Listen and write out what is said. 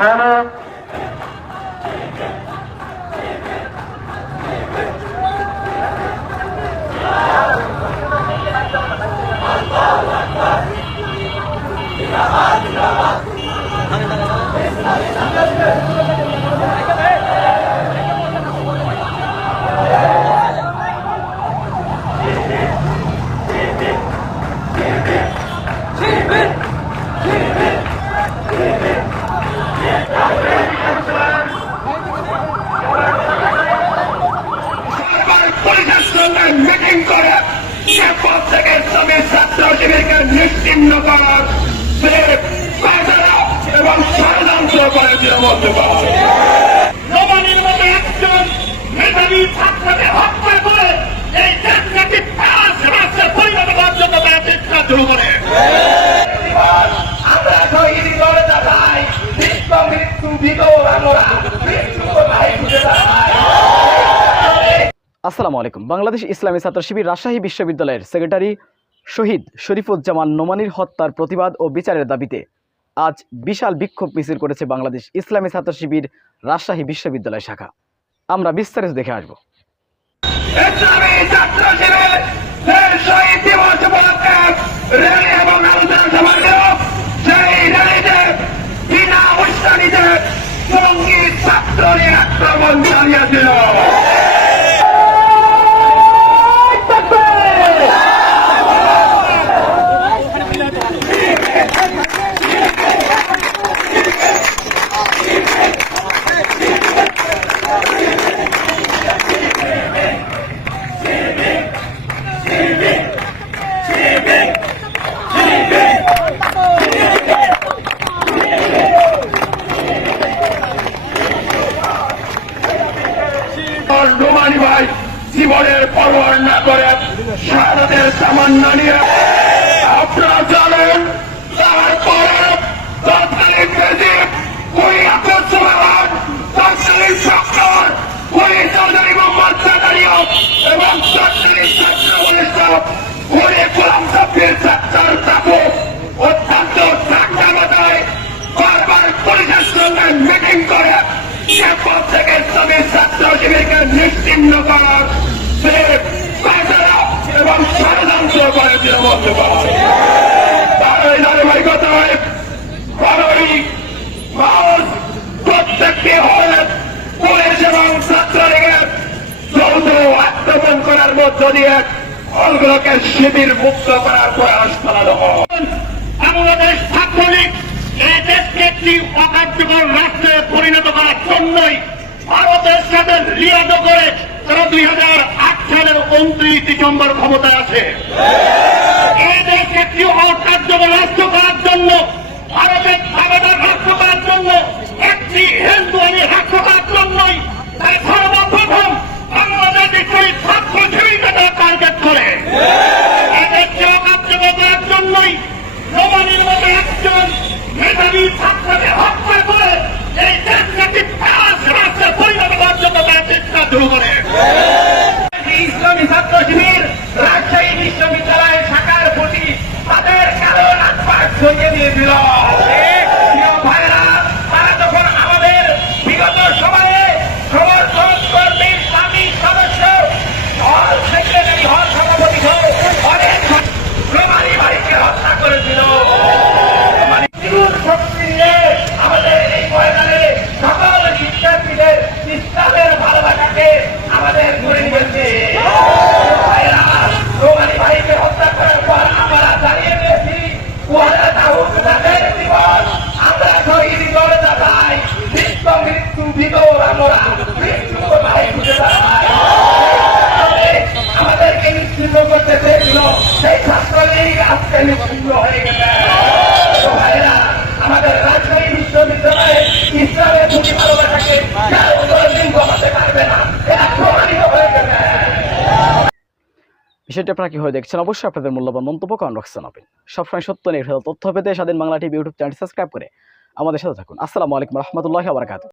Hello meeting করে পদ থেকে শ্রমিক ছাত্র শিবিরকে নিশ্চিহ্ন করার এবং ষড়যন্ত্র করে বলতে পারে নবানীর মতো একজন মেধাবী ছাত্রকে হত্যা করে এই দেশটাকে রাষ্ট্রে পরিণত করার জন্য তারা চেষ্টা শুরু করে। আমরা শহীদ করে দেখাই বিশ্ব মৃত্যু বিদর আমরা মৃত্যু কোথায় খুঁজে দেখাই। আসসালামু আলাইকুম। বাংলাদেশ ইসলামী ছাত্র শিবির রাজশাহী বিশ্ববিদ্যালয়ের সেক্রেটারি শহীদ শরীফুজ্জামান নোমানীর হত্যার প্রতিবাদ ও বিচারের দাবিতে আজ বিশাল বিক্ষোভ মিছিল করেছে বাংলাদেশ ইসলামী ছাত্র শিবির রাজশাহী বিশ্ববিদ্যালয় শাখা। আমরা বিস্তারিত দেখে আসব। নোমানী ভাই জীবনের পরোয়া না করে শাহাদাতের সামান্য নিয়ে আপনারা জানেন তারপরে তৎকালীন রেজিম কুড়ি আকর্ষণ তৎকালীন সরকার কুড়ি চৌধুরী মোহাম্মদ সাদারিয়া এবং তৎকালীন ছাত্র পরিষদ কুড়ি গোলাম সাব্বির ছাত্র তাকে অত্যন্ত ঠান্ডামাথায় বারবার পুলিশের সঙ্গে মিটিং করে সে পদ থেকে শ্রমিক ছাত্র শিবিরকে নিশ্চিহ্ন করার এবং ষড়যন্ত্র করে বলতে পারে। তার এই ধারাবাহিকতায় 12ই মার্চ প্রত্যেকটি হলে পুলিশ এবং ছাত্রলীগের যৌথ আক্রমণ করার মধ্য দিয়ে হলগুলোকে শিবির মুক্ত করার প্রয়াস চালানো হয়। বাংলাদেশ ছাত্রলীগ এই দেশকে একটি অকার্যকর রাষ্ট্রে পরিণত করার জন্যই ভারতের সাথে লিয়াদ করে তারা 2008 সালের 29 ডিসেম্বর ক্ষমতায় আসে। এই দেশকে একটি অকার্যকর রাষ্ট্র করার জন্য, ভারতের দাবেদার রাষ্ট্র করার জন্য, একটি হিন্দু রাষ্ট্র করার জন্যই তাই সর্বপ্রথম বাংলাদেশের শহীদ ছাত্র শিবিরকে তারা টার্গেট করে। এই দেশকে অকার্যকর করার জন্যই নোমানীর মতো একজন মেধাবী ছাত্রকে হত্যা করে এই দেশটাকে রাষ্ট্রে পরিণত করার জন্য তারা চেষ্টা শুরু করে। ইসলামী ছাত্র শিবির রাজশাহী বিশ্ববিদ্যালয়ের শাখার প্রতি তাদের কালো নাটপাট ছড়িয়ে দিয়েছিল। ভাইরা তারা যখন আমাদের বিগত সময়ে সমর্থন কর্মী ইসলামী সদস্য হল সেক্রেটারি হল সভাপতি সহ অনেক নোমানী ভাইকে হত্যা করেছিল। আমাদের এই ময়দানে সকল শিক্ষার্থীদের ইসলামের ভালোবাসাকে আমাদের করে নিয়েছে। নোমানী ভাইকে হত্যা করার পর আমরা জানিয়ে দিয়েছি আমরা শহীদ করে দেখাই বিশ্ব মৃত্যু বিদর আমরা মৃত্যু কোথায় খুঁজে দেখাই। আমাদেরকে নিশ্চিন্ন করতে চেয়েছিল সেই ছাত্রলীগ আজকে নিশ্চিন্ন হয়ে গেছে। ভাইরা আমাদের রাজশাহী বিশ্ববিদ্যালয়ে ইসলামের প্রতি ভালোবাসাকে কোনদিন কমাতে পারবে না, এটা প্রমাণিত হয়ে গেছে। বিষয়টি আপনারা কি হয়ে দেখছেন অবশ্যই আপনাদের মূল্যবান মন্তব্য কমেন্ট বক্সে জানাবেন। সবসময় সত্য নির্ভর তথ্য পেতে স্বাধীন বাংলা টিভি ইউটিউব চ্যানেলটি সাবস্ক্রাইব করে আমাদের সাথে থাকুন। আসসালামু আলাইকুম রহমতুল্লাহি ওয়া বারাকাতুহু।